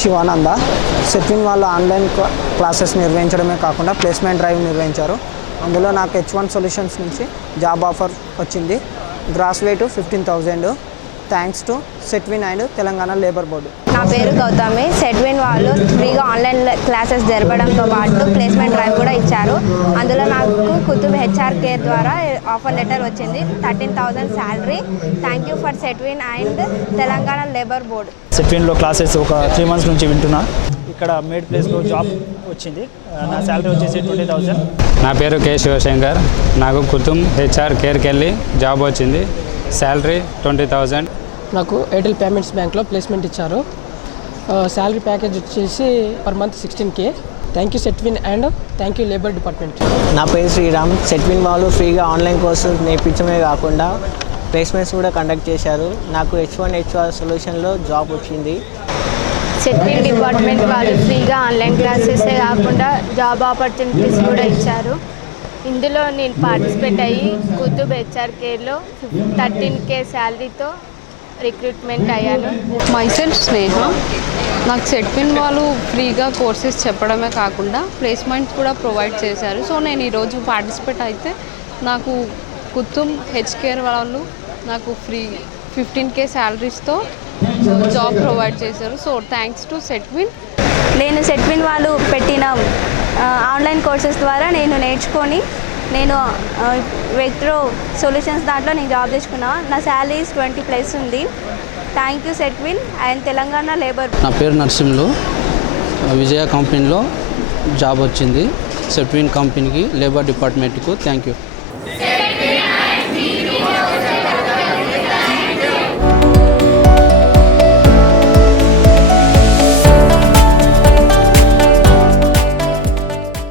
శివానంద. సెట్విన్ వాళ్ళు online classes నిర్వహించడమే కాకుండా placement drive నిర్వహించారు. అందులో నాకు H1 సొల్యూషన్స్ నుంచి జాబ్ ఆఫర్ వచ్చింది. Gross weight 15,000. Thanks to Setwin and Telangana labour board. నా పేరు గౌతమి. సెట్విన్ వాళ్ళు ఫ్రీగా ఆన్లైన్ క్లాసెస్ జరపడంతో పాటు ప్లేస్మెంట్ డ్రైవ్ కూడా ఇచ్చారు. అందులో నాకు కుతుబ్ HR కేర్ ద్వారా ఆఫర్ లెటర్ వచ్చింది. 13,000 salary. Thank you for Setwin and Telangana labour board. సెట్విన్లో క్లాసెస్ ఒక 3 months నుంచి వింటున్నా. ఇక్కడ మేడ్ ప్లేస్లో జాబ్ వచ్చింది. నా శాలరీ వచ్చేసి 20,000. నా పేరు కే శివశంకర్. నాకు కుతుబ్ HR కేర్కి వెళ్ళి జాబ్ వచ్చింది. శాలరీ 20,000. నాకు ఎయిర్టెల్ పేమెంట్స్ బ్యాంక్లో ప్లేస్మెంట్ ఇచ్చారు. శాలరీ ప్యాకేజ్ వచ్చేసి per month 16K. Thank you Setwin and thank you labour department. నా పేరు శ్రీరామ్. సెట్విన్ వాళ్ళు ఫ్రీగా ఆన్లైన్ కోర్సు నేర్పించడమే కాకుండా ప్లేస్మెంట్స్ కూడా కండక్ట్ చేశారు. నాకు H1 HR సొల్యూషన్లో జాబ్ వచ్చింది. సెట్విన్ డిపార్ట్మెంట్ వాళ్ళు ఫ్రీగా ఆన్లైన్ క్లాసెసే కాకుండా జాబ్ ఆపర్చునిటీస్ కూడా ఇచ్చారు. ఇందులో నేను పార్టిసిపేట్ అయ్యి కుతుబ్ HR కేర్లో 13K శాలరీతో రిక్రూట్మెంట్ అయ్యాను. మైసెల్ఫ్ స్నేహ. నాకు సెట్విన్ వాళ్ళు ఫ్రీగా కోర్సెస్ చెప్పడమే కాకుండా ప్లేస్మెంట్స్ కూడా ప్రొవైడ్ చేశారు. సో నేను ఈరోజు పార్టిసిపేట్ అయితే నాకు కుతుబ్ HR వాళ్ళు నాకు ఫ్రీ 15K శాలరీస్తో జాబ్ ప్రొవైడ్ చేశారు. So thanks to Setwin. నేను సెట్విన్ వాళ్ళు పెట్టిన ఆన్లైన్ కోర్సెస్ ద్వారా నేను నేర్చుకొని నేను వెక్ట్రో సొల్యూషన్స్ దాంట్లో నేను జాబ్ తెచ్చుకున్నా. నా శాలరీ 20+ ఉంది. Thank you Setwin and Telangana labour. నా పేరు నర్సింహులు. విజయ కంపెనీలో జాబ్ వచ్చింది. సెట్విన్ కంపెనీకి లేబర్ డిపార్ట్మెంట్కు థ్యాంక్ యూ.